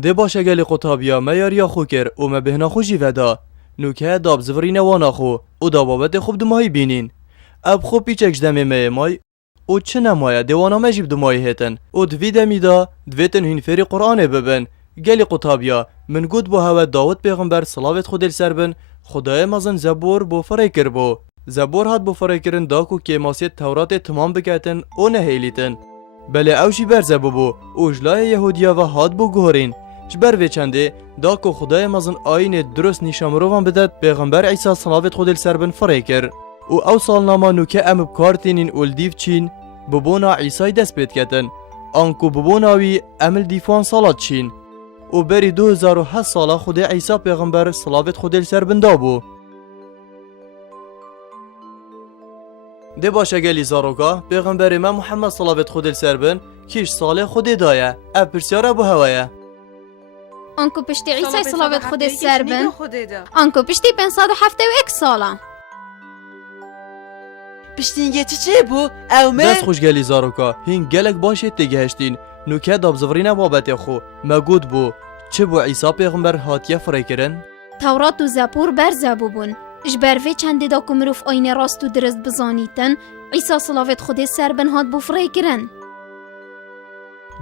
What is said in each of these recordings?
ده باشه گلی قطابیا میاریا خو کر و ما بهنا خوشی ودا نوکه داب زورین وانا خو و دابابت خوب دمایی بینین اب خوب پیچکش دمه مای او چه نمایه دیوانا مجیب دمایی هتن او دوی دمیدا دویتن هنفری قرآن ببن گلی قطابیا من گود بو هوا داود پیغمبر صلاوت خودل سر بن خدای مزن زبور بو فریکر بو زبور هات بو فریکرن داکو که ماسیت تورات تمام بکتن او نهیلیتن بله اوشی برزه بو اوجلای یهودیا و هات بو گهرین جبر و چنده داکو خدای مزن آین درست نیشامروان بدد پیغمبر عیسی صلاوت خودل سر بن فریکر او سالنامه نوکه ام بکارتینین اولدیف چین ببونا عیسی دست بید کتن آنکو ببوناوی عمل دیفان سالات چین و بری 2008 ساله خود عیسی پیغمبر صلاوت خودل سر بندا بو ده باشه گلی زاروگا پیغمبر ما محمد صلاوت خودل سر بن کیش ساله خود دایه اب پرسیاره بو هوایه آنکو پشتی عیسی صلاوت خودل سر بن آنکو پشتی 571 ساله پشتینگه چه بو اومه دست خوش گلی زاروکا هین گلک باشه تگهشتین نوکه دابزورین بابت خو مگود بو چه بو عیسی پیغمبر هاتیه فریکرن تورات و زبور برزه بوبون جبروی چنده دا که مروف آین راست و درست بزانیتن عیسی صلاوت خود سر بن هات بو فریکرن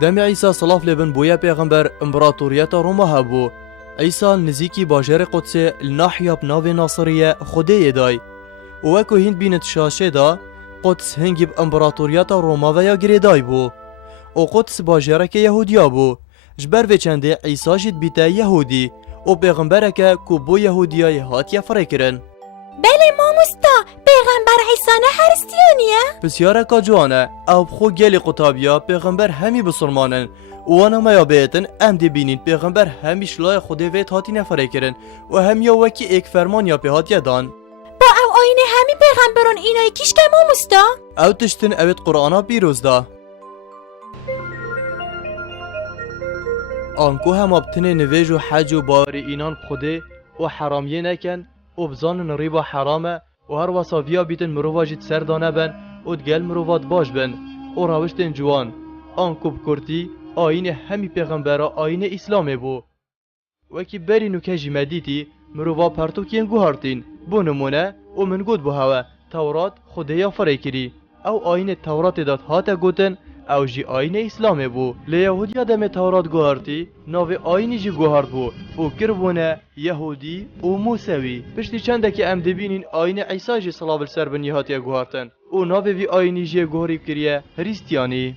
دم عیسی صلاف لبن بویا پیغمبر امپراتوریت روما هبو عیسی نزیکی باجر قدس الناحیه بناو ناصریه خوده دای و وکو هند بینت شاشه دا قدس هنگی امپراتوریت روما و یا گریدای بو و قدس باجره که یهودیا بو جبر و چنده عیسی جد بیته یهودی و پیغمبره که بو یهودیای هاتیه فریکرن بله ماموستا پیغمبر عیسی نه هرستیانیه بسیاره که جوانه او خو گلی قطابیا پیغمبر همی بسرمانن وانا ما یابیتن ام دی بینین پیغمبر همیش لای خوده ویت هاتی نفریکرن و هم یا وکی ایک فرمان یا پیهاتیه دان با او آینه همی پیغمبران اینای کیش که ماموستا او تشتن اوید قرآنا بیروز دا آنکو هم ابتنه نویج و حج و باوری اینان خوده و حرامیه نکن و بزانن ریبا حرامه و هر وصافیا بیتن مروواجید سردانه بن و دگل مرووات باش بن و راوشتن جوان آنکو بکرتی آین همی پیغمبرا آین اسلامه بو وکی بری نوکه مدیتی مروا پرتوکین گوهارتین بو نمونه و من گود بو هوا تورات خوده یا فریکری او آین تورات داد هاته گوتن او جی آین اسلامه بو لیهودیا دم تورات گوهارتی ناو آینی جی گوهارت بو و کربونه یهودی و موسوی پشتی چنده که ام دبینین آین عیسی جی صلاو السر بن یهاتیا گوهارتن و ناو وی آینی جی گوهریب کریه هریستیانی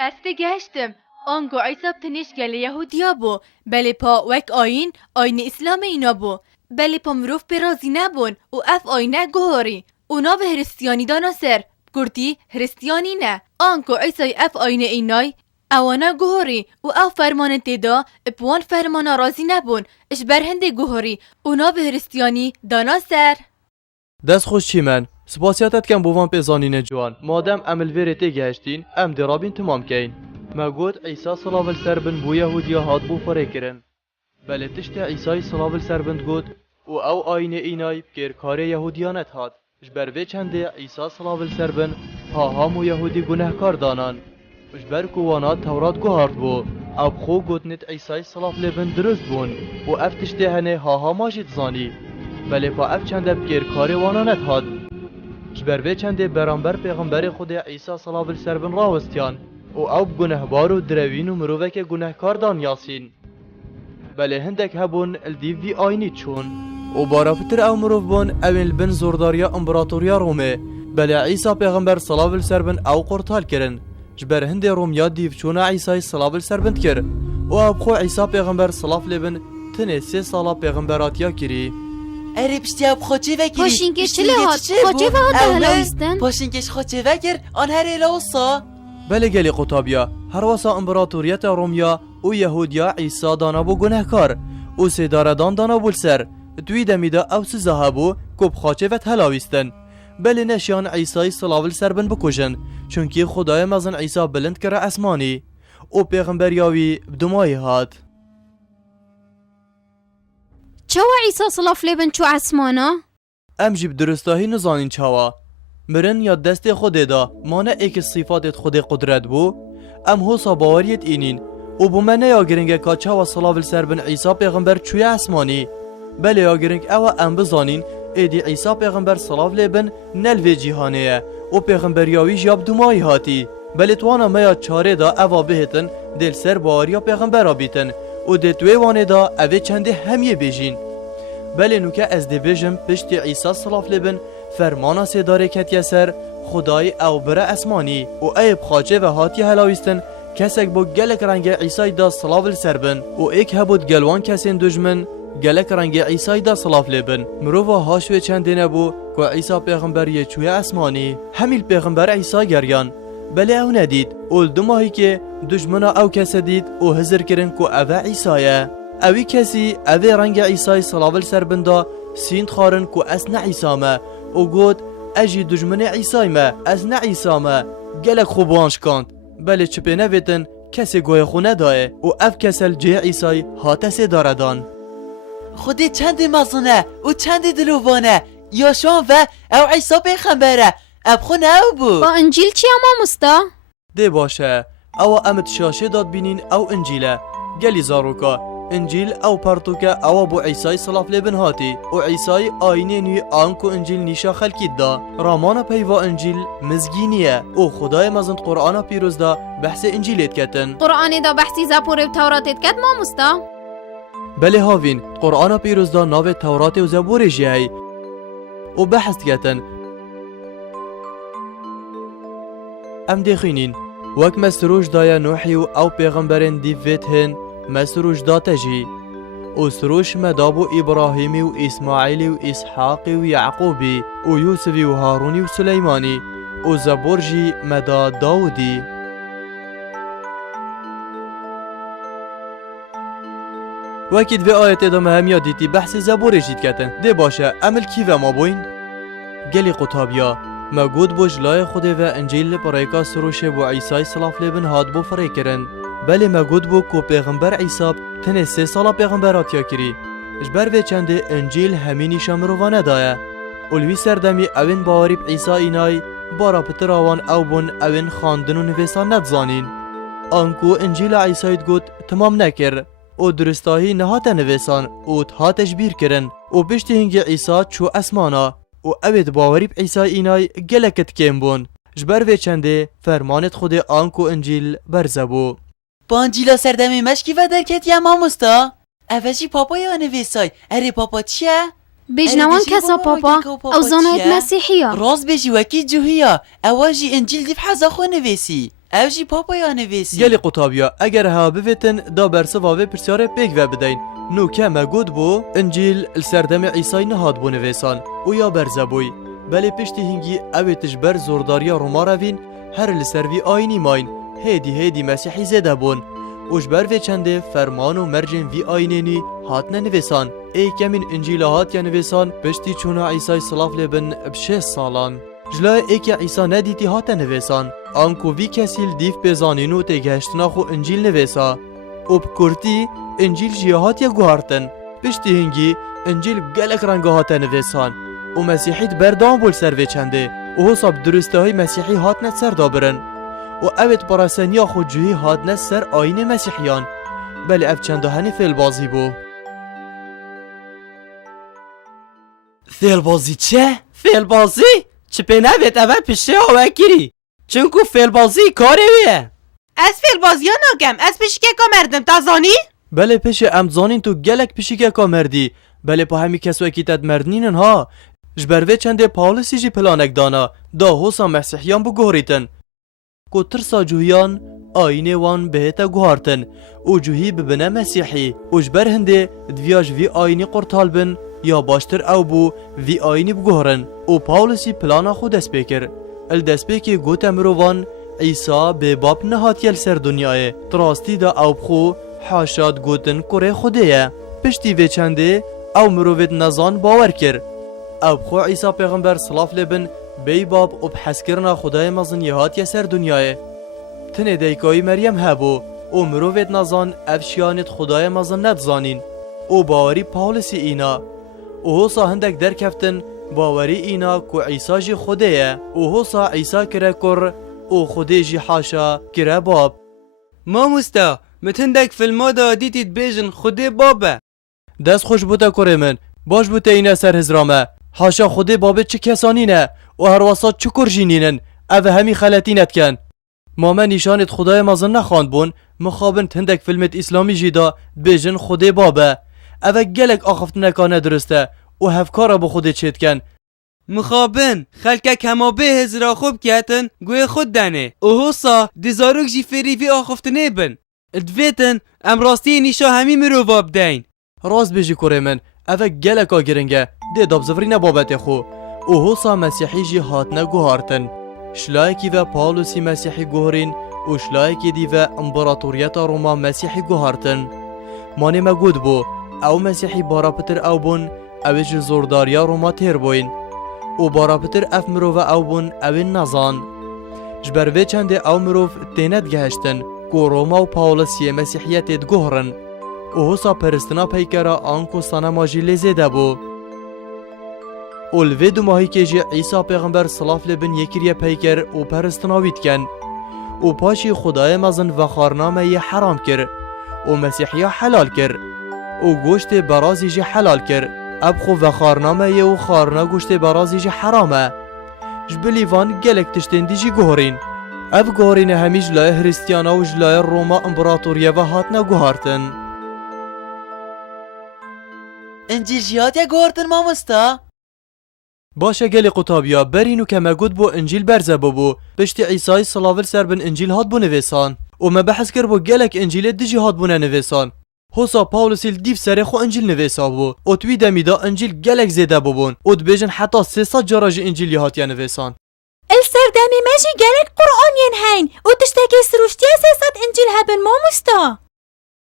استه گشتم آنگو عیسی بتنش گل یهودیا بو بله پا وک آین اسلام اینا بو بله پا مروف برازی نبون و اف آینه گوهاری اونا به هرستیانی دانا سر گرتی هرستیانی نه آنکو عیسی اف آینه اینای اوانا گوهری و او فرمان تیدا اپوان فرمانا رازی نبون اش برهنده گوهری اونا به هرستیانی دانا سر دست خوش چی من سپاسیاتت کم بوان پیزانین جوان مادم عمل ویرتی گهشتین ام درابین تمام کین ما گود عیسی صلاو السر بن بو یهودیا هات بو فریکرن بله تشت عیسی صلاو السر بند گود و او آینه اینای بکر کار یهودیانت هات جبر وی چنده عیسی صلاو السر بن ها هامو یهودی گناهکار دانان جبر کووانا تورات گوهارد بو او خو گوتنت عیسی صلاو لبن درست بون و اف تشته هنه ها ها ماجید زانی بله پا اف چنده بکر کار وانانت هات جبر وی چنده برانبر پیغمبر خود عیسی صلاو السر بن راوستیان و او گناهبار و دروین و مروفه که گناهکار دان یاسین بله هندک هبون الدیو وی آینی چون و بارافتر او مروف بون اوین بن زورداریا امپراتوریا رومه بله عیسی پیغمبر صلاو السر بن او قرطال کرن جبر هند رومیا دیو چون عیسی صلاو السر بند کر و او خو عیسی پیغمبر صلاو لبن تنه 3 سالا پیغمبراتیا کری اره پشتی اب خوچه وگیری پاشینگش چلی هات خوچه و هات هلاویستن پاشینگش خوچه وگر آن هر الاوسا بله گلی قطابیا هر واسا امپراتوریت رومیا و یهودیا عیسی دانا بو گناهکار و سیداردان دانا بول سر دوی دمیدا او سزاهبو کب خاچه و هلاویستن بله نشان عیسی صلاو السر بن بکشن چونکی خدای مزن عیسی بلند کره اسمانی و پیغمبریاوی بدمایی هات چوا عیسی صلاو لبن چو اسمانا ام جیب درستاهی نزانین چوا مرن یا دست خود دا مانه ایک صفات خود قدرت بو ام حسا باوریت اینین و بو من یا گرنگ که چاوا صلاف السر بن عیسی پیغمبر چوی اسمانی بله یا گرنگ او ام بزانین ایدی عیسی پیغمبر صلاف لبن نلوی جیهانه و پیغمبریاوی جاب دومایی هاتی بله توانا میا چاره دا اوا بهتن دل سر باریا پیغمبر بیتن و دتوی وانه دا اوه چنده همیه بیجین بله نوکه از دی بیجم پشت عیسی صلاف لبن فرمانا سیداره کتیه سر خدای او بره اسمانی و ایب خاچه و هاتی هلاویستن کسک بو گلک رنگ عیسی دا صلاف السر بن و ایک هبود گلوان کسین دجمن گلک رنگ عیسی دا صلاف لبن مروفا هاشوه چنده نبو که عیسی پیغمبر یه چوی اسمانی همیل پیغمبر عیسی گریان بله او ندید اول دو ماهی که دجمنا او کس دید و هزر کرن که اوه عیسیه اوی کسی اوه رنگ عیسی صلاف السر بن دا سیند خارن که اس نه عیسی ما و گود اجی دجمن عیسی ما از نه عیسی ما گلک خوبانش کند بله چپه نویتن کسی گوی خونه داره و اف کسل جه عیسی هاتسه داردان خودی چند مزونه و چند دلوبانه یاشان و او عیسی پیغمبره ابخو نو بو با انجیل چی اما مستا؟ ده باشه او امت شاشه داد بینین او انجیله گلی زاروکا انجیل او پرتوکه او بو عیسی صلاف لبن هاتی و عیسی آینه نوی آنکو انجیل نیشا خلکید دا رامان پیوا انجیل مزگینیه و خدای مزند قرآن پیروز دا بحث انجیلیت کتن قرآن دا بحثی زبور و توراتت کد ما مستا؟ بله هاوین قرآن پیروز دا ناو تورات و زبور جهی و بحث کتن ام دخینین وک مسروج دایا نوحی و او پیغمبرین دیویت هن مسروج دا تجی و سروش مدابو ابراهیمی و اسماعیلی و اسحاقی و یعقوبی و یوسفی و هارونی و سلیمانی و زبور جی مدا داودی وکید به آیت ادامه هم یادیتی بحث زبور جید کتن ده باشه عمل کی و ما بوین؟ گلی قطابیا مگود بو جلای خود و انجیل برایکا سروش بو عیسی صلاف لبن هاد بو فری کرن بله مگود بو کو پیغمبر عیسی تنه 3 سالا پیغمبرات یا کری اجبر و چند انجیل همینی شمروانه دایه اولوی سردمی اوین باوری عیسی اینای بارا پتر آوان او بون اوین خاندن و نویسان ندزانین آنکو انجیل عیسی گود تمام نکر او درستاهی نهات نویسان او تهاتش بیر کرن او بشتی هنگی عیسی چو اسمانا و اوید باوری عیسی اینای گلکت کم بون جبر و چنده فرمانت خود آنکو انجیل برزبو با انجیلا سردمی مشکی و درکت یا ماموستا اوشی پاپا یا نویسای اره پاپا چیه؟ بجنوان کسا پاپا او زانایت مسیحیه راز بجی وکی جوهیا اوشی انجیل دیف حزا خو نویسی اوشی پاپا یا نویسی گلی قطابیا اگر ها بویتن دا برسه واوه پرسیاره پیگ و بدین نو که مگود بو انجیل السردم عیسی نهاد بو نویسان او یا برزبوی بله پشتی هنگی اویتش بر زورداریا روما روین هر لسروی آینی ماین هیدی مسیحی زده بون اوجبر و چنده فرمان و مرجن وی آینینی هاتن نویسان ای کمین انجیل هات یا نویسان پشتی چونا عیسی صلاف لبن بشه سالان جلای ای که عیسی ندیتی هاتن نویسان آنکو وی کسیل دیف بزانینو تگهشتنا خو انجیل نویسا او بکرتی انجیل جیهات یا گوهارتن پشتی هنگی انجیل گلک رنگ هاتن نویسان و مسیحیت بردام بول سر و چنده و حساب درسته های مسیحی هاتن سر دابرن و اوید براسنیا خود جوهی هاتن سر آین مسیحیان بله اف چنده هنی فیل بازی بو فیل بازی چه؟ فیل بازی؟ چه پی نوید اول پشته ها وکیری چونکو فیل بازی کاری ویه از فیل بازی ها ناگم از پیشی که مردم تازانی؟ بله پیش امزانین تو گلک پیشی که مردی بله پا همی کسو اکیتت مردنینن ها جبروه چنده پاولسی جی پلانک دانا دا حوصا مسیحیان بو گوهریتن کو ترسا جوهیان آینه وان بهتا گوهارتن او جوهی ببنه مسیحی او جبر هنده دویاج وی آینی قرطال بن یا باشتر او بو وی آینی بگوهرن او پاولسی پلانا خود دست بکر دست بکی گوت امروان عیسی به باب نهات یل سر دنیای تراستی دا او بخو حاشاد گوتن کره خوده پشتی وی چنده او مروید نزان باور کر او بخو عیسی پیغمبر صلاف لبن بی باب و بحث کرنا خدای مزن یهات یا سر دنیای تنه دیکای مریم هبو او مروید نزان افشیانت خدای مزن ندزانین او باوری پاولسی اینا او حسا هندک در کفتن باوری اینا کو عیسی جی خوده او حسا عیسی کره کر او خوده جی حاشا کره باب ماموستا متندک فیلما دا دیتید بیجن خودی بابه. دست خوش بوده کره من باش بوده اینه سر هزرامه حاشا خودی بابه چه کسانی نه و هر واسط چه کرجینینن او همی خلطی ندکن ماما نیشانت خدای مازن نخواند بون مخابن تندک فیلمت اسلامی جیدا بیجن خودی بابه او گلک آخفت نکانه درسته و هفکارا با خودی چید کن مخابن خلکه کما به هزرا خوب کهتن گوی خود دنه او حسا دیزاروک جی فری وی آخفتنه بن ادویتن ام راستی نیشا همی مروواب دین راست بیجی کره من او گلکا گرنگه ده دابزفرین بابت خو او حسا مسیحی جی هاتنه گوهارتن شلایکی و پالوسی مسیحی گوهرین و شلایکی دی و امپراتوریت روما مسیحی گوهارتن مانه مگود بو او مسیحی بارا پتر او بون اوش زورداریا روما تیر بوین و بارا پتر اف مروف او بون اوین نزان جبروه چنده او مروف تینت گهشتن که روما و پاولوسی مسیحیت گوهرن و حسا پرستنا پیکرا آنکو سانما جی لزیده بو اولوی دو ماهی که جی عیسی پیغمبر صلاف لبن یکیریه پیکر و پرستناوید کن و پاشی خدای مزن و خارنامه ی حرام کر و مسیحیا حلال کر و گوشت برازی جی حلال کر اب خو و خارنامه ی و خارنا گوشت برازی جی حرامه جبلیوان گلک تشتندی جی گوهرین اب گوهرین همی جلای هریستیانا و جلای روما امپراتوریه و هاتنا گوهارتن انجیل جیات یا گوهرتن مامستا؟ باشه گلی قطابیا برینو که مگود بو انجیل برزه بو پشتی عیسای صلاول سر بن انجیل هات بو نویسان و ما بحث کر بو گلک انجیل دیجی هات بو نویسان حسا پاولوسیل دیف سر خو انجیل نویسا بو و توی دمیدا انجیل گلک زیده بون و دبیجن حتی 300 جراج انجیل هات یا نویسان السردمي ماشي قالك قرآن ينهين وتشتكي سروشتيا 600 انجيل هبن مامستا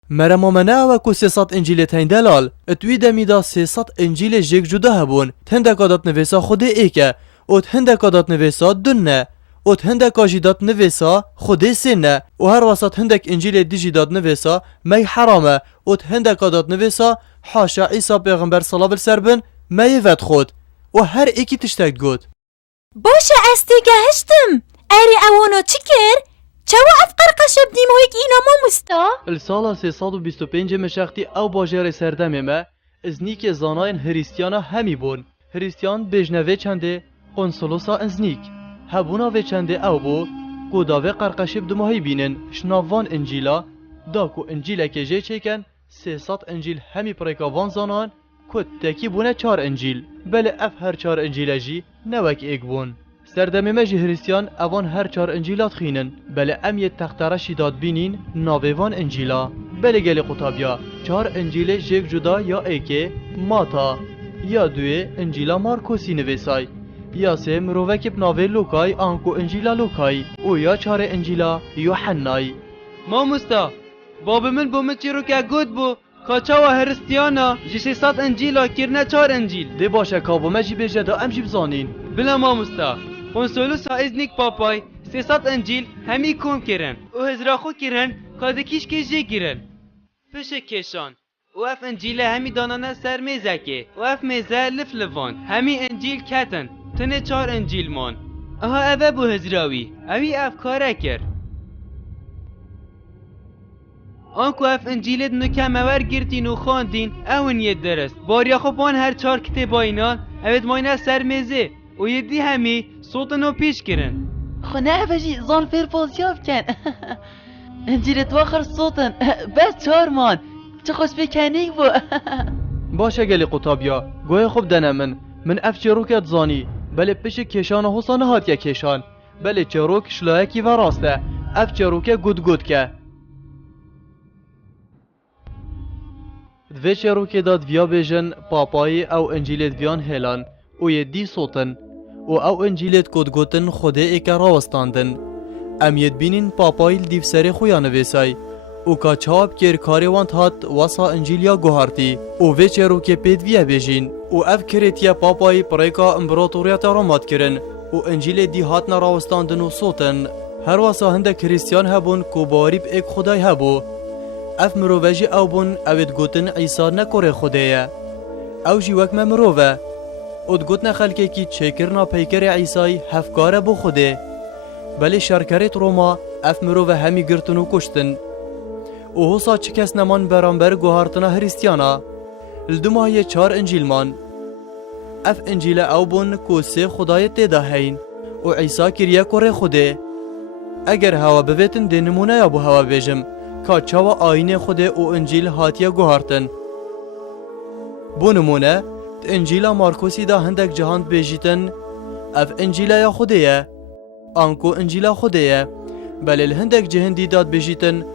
مرا مامنا و کو 300 انجیل تین دلال توی دمیدا 300 انجیل جگ جدا هبون تندکادات نویسا خود ایکه و تندکادات نویسا دنه و تندکاجیدات نویسا خود سنه و هر وسط هندک انجیل دیجیدات نویسا می حرامه و تندکادات نویسا حاشا عیسی پیغمبر صلی الله علیه و می ود خود و هر ایکی تشتک گود باشه استی گهشتم اری اوانو چیکر؟ چوا افقر قشب دیمو هیک اینا مامستا؟ السالا 325 مشختی او باجر سردمه ما ازنیک زاناین هریستیانا همی بون هریستیان بجنوه چنده قنصلوسا ازنیک هبونا و چنده او بو گوداوه قرقشب دماهی بینن شناوان انجیلا دا کو انجیل که جه چکن 300 انجیل همی پریکاوان زانان کد تکی بونه 4 انجیل بله اف هر 4 انجیل جی نوک ایک بون سردمه مجی هریستیان اوان هر 4 انجیلات خینن بله ام یه تخترشی داد بینین ناویوان انجیلا بله گلی قطابیا 4 انجیل جگ جدا یا ایکه ماتا یا دوی انجیلا مارکوسی نویسای یا سه مرووکب ناوی لوکای آنکو انجیلا لوکای او یا 4 انجیلا یوحنای مامستا باب من بومت چی رو که گود بو کاچا و هرستیانا جی 600 انجیلا کرنه 4 انجیل ده باشه کابو مجی بیجه دا ام جی بزانین بلا مامستا کنسولوس ها ازنیک پاپای 300 انجیل همی کوم کرن و هزرا خو کرن کادکیش که جی کرن پشه کشان و اف انجیل همی دانانه سر میزه که و اف میزه لف لفان همی انجیل کتن تنه 4 انجیل مان اها اوه بو هزراوی اوی اف کاره کر آنکو اف انجیلت نکمور گرتین و خواندین اون یه درست باریا خو بان هر 4 کتاب اینان اوید ماینه سر میزه و یدی همی صوتنو پیش کرن خونه افجی زان فیر پازیاف کن انجیل تواخر صوتن بس 4 مان چه خوش بکنیک بو باشه گلی قطابیا گوه خوب دنه من اف چروکت زانی بله پیش کشان حسان هات یا کشان بله چروک شلایکی و راسته اف چروکه گود که دوی چروکه داد ویا بیجن پاپایی او انجیلت ویان هلان او یدی صوتن و او انجیلت گودگوتن خوده ایک راوستاندن ام ید بینین پاپایل دیف سری خویا نویسای او کا چاب کر کاری وانت هات واسا انجیلیا گوهارتی او وی چروکه پید ویا بیجین او اف کریتیا پاپای پریکا امپراتوریت رومات کرن او انجیل دی هات راوستاندن و صوتن هر واسا هنده کریستیان هبون کو باریب ایک خدای هبو اف مرووجی او بون اوید گوتن عیسی نکره خدایه او جی وک مرووه اد گوتن خلکه کی چکرنا پیکر عیسی هفکاره بو خوده بله شرکرت روما اف مرووه همی گرتن و کشتن و هوسا چه کس نمان برانبر گوهارتنا هریستیانا لدماهی 4 انجیل مان اف انجیل او بون کو سه خدای تیدا هین و عیسی کریه کوره خوده اگر هوا بویتن دی نمونه یا بو هوا بیجم که چاوا آین خوده و انجیل هاتیه گوهارتن بو نمونه انجیل مارکوسی دا هندک جهاند بیجیتن اف انجیل یا خوده یه آنکو انجیل خوده یه بله الهندک جهندی داد بیجیتن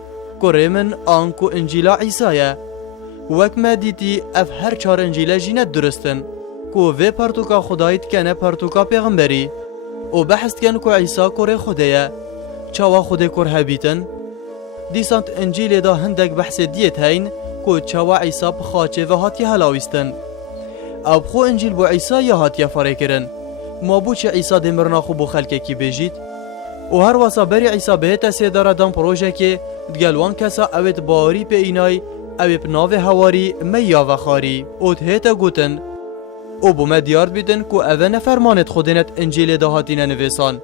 کوره من آنکو انجیل عیسی یه وک ما دیتی اف هر 4 انجیل جینت درستن کو وی پرتوکا خدایت کنه پرتوکا پیغمبری و بحث کن کو عیسی کوره خوده یه چاوا خوده کور هبیتن دیسانت انجیل دا هندک بحث دیت هین کو چاوا عیسی بخاچه و هاتی هلاویستن او بخو انجیل بو عیسی یا هاتی فاره کرن ما بو چه عیسی دمرنا خو بو خلکه کی بیجید و هر واسا بری عیسی بهت سیدار دام پروژه که دگلوان کسا اوید باوری په اینای اوی پناو هواری میا و خاری او هتا گوتن او بو ما دیار بیدن کو اوه نفرمانت خودنت انجیل دا هاتین نویسان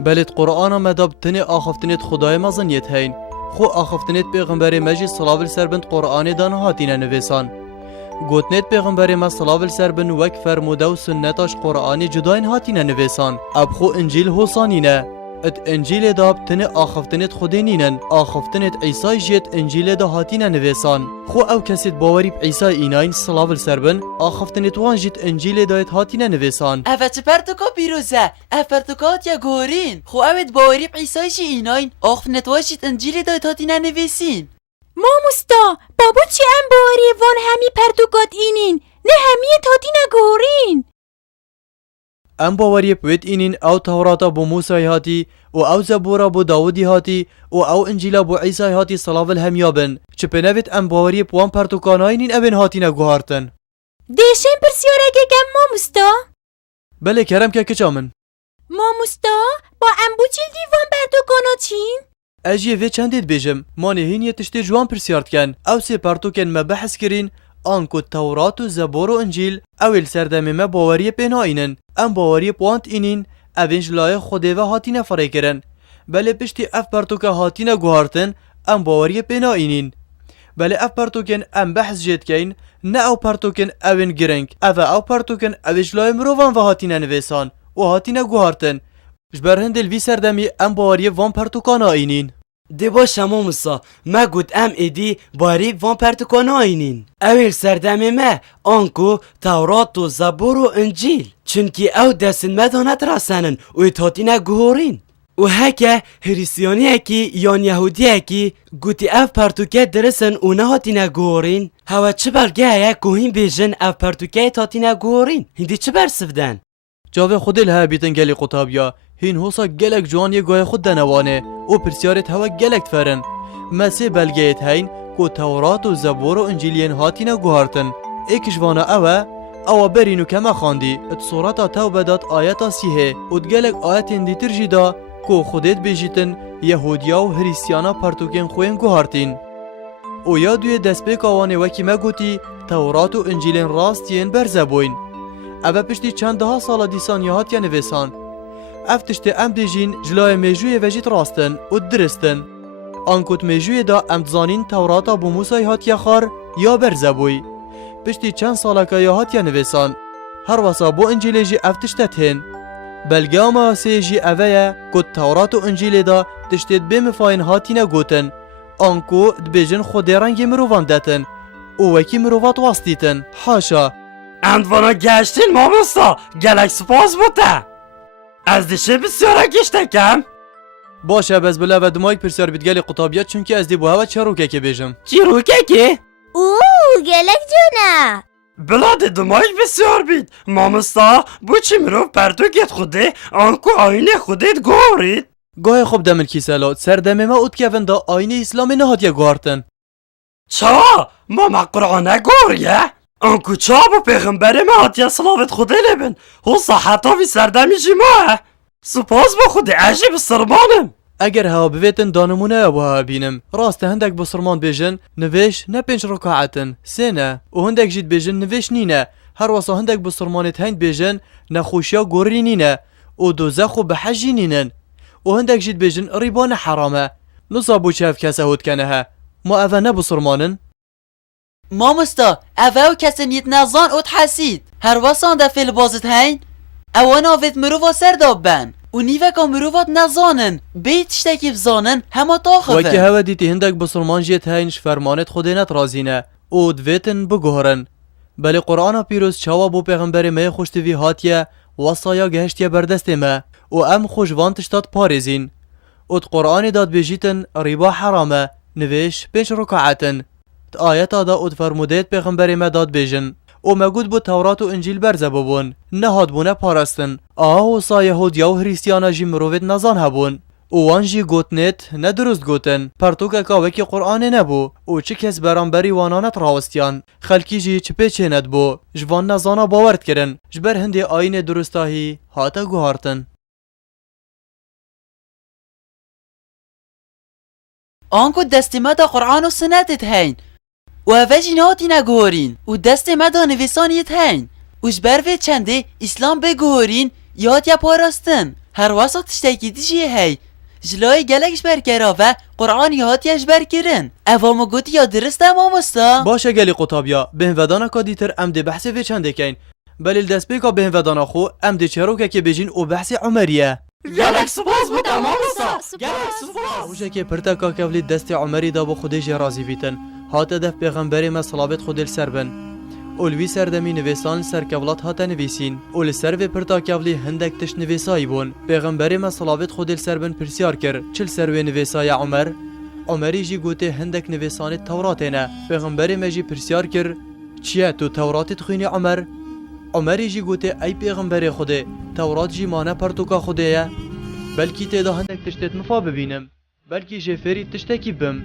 بلد قرآن مداب تنی آخفتنیت خدای مزنیت هین خو آخفتنیت پیغمبر مجی صلاو السربند قرآن دان هاتین نویسان گوتنیت پیغمبر ما صلاو السربند وک فرموده و سنتاش قرآن جداین هاتین نویسان اب خو انجیل حسانینه ات انجیل داب تنی آخفتنیت خودینینن آخفتنیت عیسی جیت انجیل دا هاتین نویسان خو او کسید باوری ب عیسی ایناین صلاو السربند آخفتنیت وان جیت انجیل دایت هاتین نویسان اوه چه پرتوکا پیروزه اف پرتوکات یا گورین خو اوید باوری قیسایشی ایناین آخف نتواشید انجیل دایت هاتی ننویسین ماموستا بابا چی ام باوری وان همی پرتوکات اینین نه همی تاتی نگورین ام باوری پویت اینین او توراتا بو موسی هاتی و او زبورا بو داودی هاتی و او انجیلا بو عیسی هاتی صلاو الهمیابن چه پنویت ام باوری پوان پرتوکاناینین اوین هاتی نگوهارتن دیشن پرسیارگه گم ماموستا بله کرم که کچامن ماموستا با ام بو چیل دیوان پرتوکانا چین؟ اجیه وی چندید بیجم مانه هین یه تشتی جوان پرسیارد کن او سی پرتوکن ما بحث کرین آنکو تورات و زبور و انجیل اویل سردمی ما باوری پینا اینن ام باوری پوانت اینین اوینج لای خوده و هاتی نفره کرن بله پشتی اف پرتوکا هاتی نگوهارتن ام باوری پینا اینین بله اف پرتوکن ام بحث جید کین نه او پرتوکن اوین گرنگ او پرتوکن اویج لای مروان و هاتی ننویسان و هاتی نگوهارتن جبر هندل وی سردمی ام باوری وان پرتوکانا اینین دی باشه ماموسا ما گوت ام ایدی باری وان پرتوکانا اینین اویل سردمی ما آنکو تورات و زبور و انجیل چونکی او دستن مدانت راسنن و ایتاتی نگوهورین و هکه هریسیانی اکی یان یهودی اکی گوتی اف پرتوکه درسن و نهاتی نگوهورین هوا چه برگه گوهین بیجن اف پرتوکه تاتی نگوهورین هندی چه برسفدن جاوه خودل ها بیتن گلی قطابیا هین هوسا گلک جوان یه گای خود دنوانه و پرسیارت هوا گلک تفرن مسی بلگیت هین کو تورات و زبور و انجیلین هاتی نگوهارتن ایکش وانا اوه برینو کما خاندی ات صورتا توبه داد آیتا سیه و دگلک آیتین دیتر جیدا کو خودت بیجیتن یهودیا و هریسیانا پرتوکین خوین گوهارتین و یا دوی دست بکاوانه وکی مگوتی تورات و انجیلین راستین برزبوین اوه پشتی چندها سالا دیسان یهات یا نویسان افتشتی ام دیجین جلای میجوی وجید راستن و درستن آنکوت میجوی دا امتزانین توراتا بو موسی هات یا خار یا برزبوی پشتی چند سالا که یهات یا نویسان هر واسا بو انجیل جی افتشتت هن بلگه اما سی جی اوه کت تورات و انجیل دا تشتید بمفاین هاتی نگوتن آنکو دبیجن خود رنگی مروان دتن او وکی مروات واستیتن حاشا اندوانا گشتین ماموسا گلک سپاس بوده از دیشه بسیارا گشته کم باشه بس بله و دمایک پرسیار بیدگلی قطابیت چونکه از دی بو هوا چه روکه که بیجم چی روکه که؟ گلک جونه بلاد دمایک بسیار بید ماموسا بو چی مرو پرتوکت خوده آنکو آینه خودت گورید گاه خوب دمل کیسالات سردمه ما اوت که دا آینه اسلام نهات یا گوارتن چا؟ ماما قرآنه گوریه؟ آنکو چا با پیغمبر ما هاتیه صلاوت خوده لبن هو صحتا وی سردمی جماعه سپاس با خوده عجیب سرمانم اگر هوا بویتن دانمونه ابو هوا بینم راست هندک بسرمان بیجن نویش نه 5 رکعتن 3 نه و هندک جید بیجن نویش نینه هر واسه هندک بسرمانت هند بیجن نخوشیا گوری نینه و دوزخو بحجی نینن و هندك جید بيجن ريبان حرامه نصا بو چف کسه هود کنه ما اوه نبو سرمانن مامستا اوه کسی نیت نزان اوت حسید هر واسان ده فیل بازت هین اوان آوید مروفا سر دابن و نیوکا مروفات نزانن بیت شتکی بزانن هما تاخفه وکی هوا دیتی هندک بسرمان جیت هینش فرمانت خودینت رازینه او دویتن بگوهرن بلی قرآن پیروز چاوا بو پیغمبر می خوشتوی هاتیه وصایا گهشتیه بردست ما و ام خوش وانتشتات پارزین اوت قرآن داد بجیتن ریبا حرامه نویش 5 رکعتن آیت دا اوت فرمودیت پیغمبر ما داد بیجن او مگود بو تورات و انجیل برزه ببون نهاد بونه پارستن و سا یهودیا و هریستیانا جی مرووید نزان هبون او وان جی گوتنت ندرست گوتن پرتوک اکاوکی قرآن نبو او چه کس برانبری وانانت راوستیان خلکی جی چه پیچه ند بو جوان نزانا باورد کرن جبر هندی آین درستاهی هاتا گوهارتن آنکو دستی مدا قرآن و سنتت هین و اوه جیناتی نگورین و دست مدا نویسانیت هین و جبروی چنده اسلام بگورین یاد یا پاراستن هر واسط تشتکی دیجی هی جلای گلکش برکرا و قرآن یادیش برکرن اوامو گوتی یا درسته مامستا باشه گلی قطابیا بهم ودانا کا دیتر ام دی بحث وی چنده کین بل الدست بیکا بهم ودانا خو ام دی چروکه که بجین او بحث عمریه گلک سپاس بود مامستا گلک سپاس روشه که پرتکا کولی دست عمری دا با خودش رازی بیتن هات دف پیغمبری ما صلابت خود سر بن اولوی سردمی نویسان سر کولات هات نویسین اول سر و پرتا کولی هندک تش نویسایی بون پیغمبری ما صلابت خود سر بن پرسیار کر چل سر و نویسای عمری جی گوته هندک نویسان تورات نه پیغمبری ما جی پرسیار کر چیه تو تورات تخوینی عمری جی گوته ای پیغمبر خوده تورات جی مانه پرتوکا خوده بلکی تیدا هندک تشتت مفا ببینم بلکی جفری تشتکی بم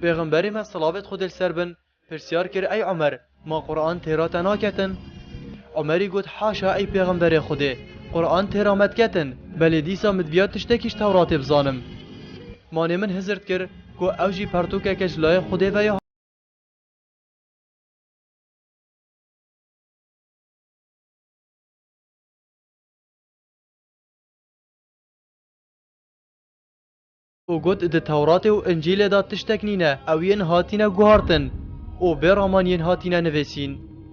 پیغمبری ما صلابت خود سر بن پرسیار کر ای عمر ما قرآن تیرات ناکتن عمری گوت حاشا ای پیغمبر خوده قرآن تیرامت کتن بلی دیسا مدبیات تشتکیش تورات بزانم مانه من هزرد کر کو اوجی پرتوکه کش لای خوده و یا او گوت ده تورات و انجیل دا تشتکنینه او ین هاتینه گوهارتن او بیرامان ین هاتینه نویسین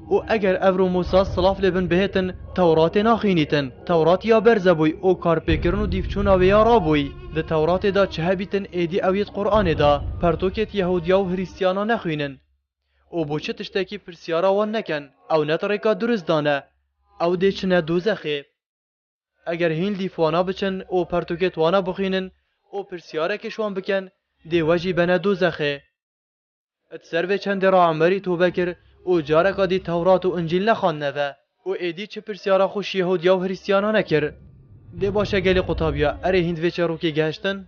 او اگر افرو موسا صلاف لبن بهتن تورات ناخینیتن تورات یا برزه بوی او کارپیکرن و دیفچونا و یارا بوی ده تورات دا چه بیتن ایدی اویت قرآن دا پرتوکت یهودیا و هریستیانا نخوینن او بو چه تشتکی پرسیارا وان نکن او نترکا درست دانه او ده چنه دوزخه اگر هین دیفوانا بچن او پرتوکت وانا بخینن او پرسیاره کشوان بکن دی وجی بنا دوزخه ات سر و چند را عمری توبه کر او جارکا دی تورات و انجیل نخوان نوه او ایدی چه پرسیاره خوش یهودیا و هریستیانا نکر دی باشه گلی قطابیا اره هند وچه رو که گهشتن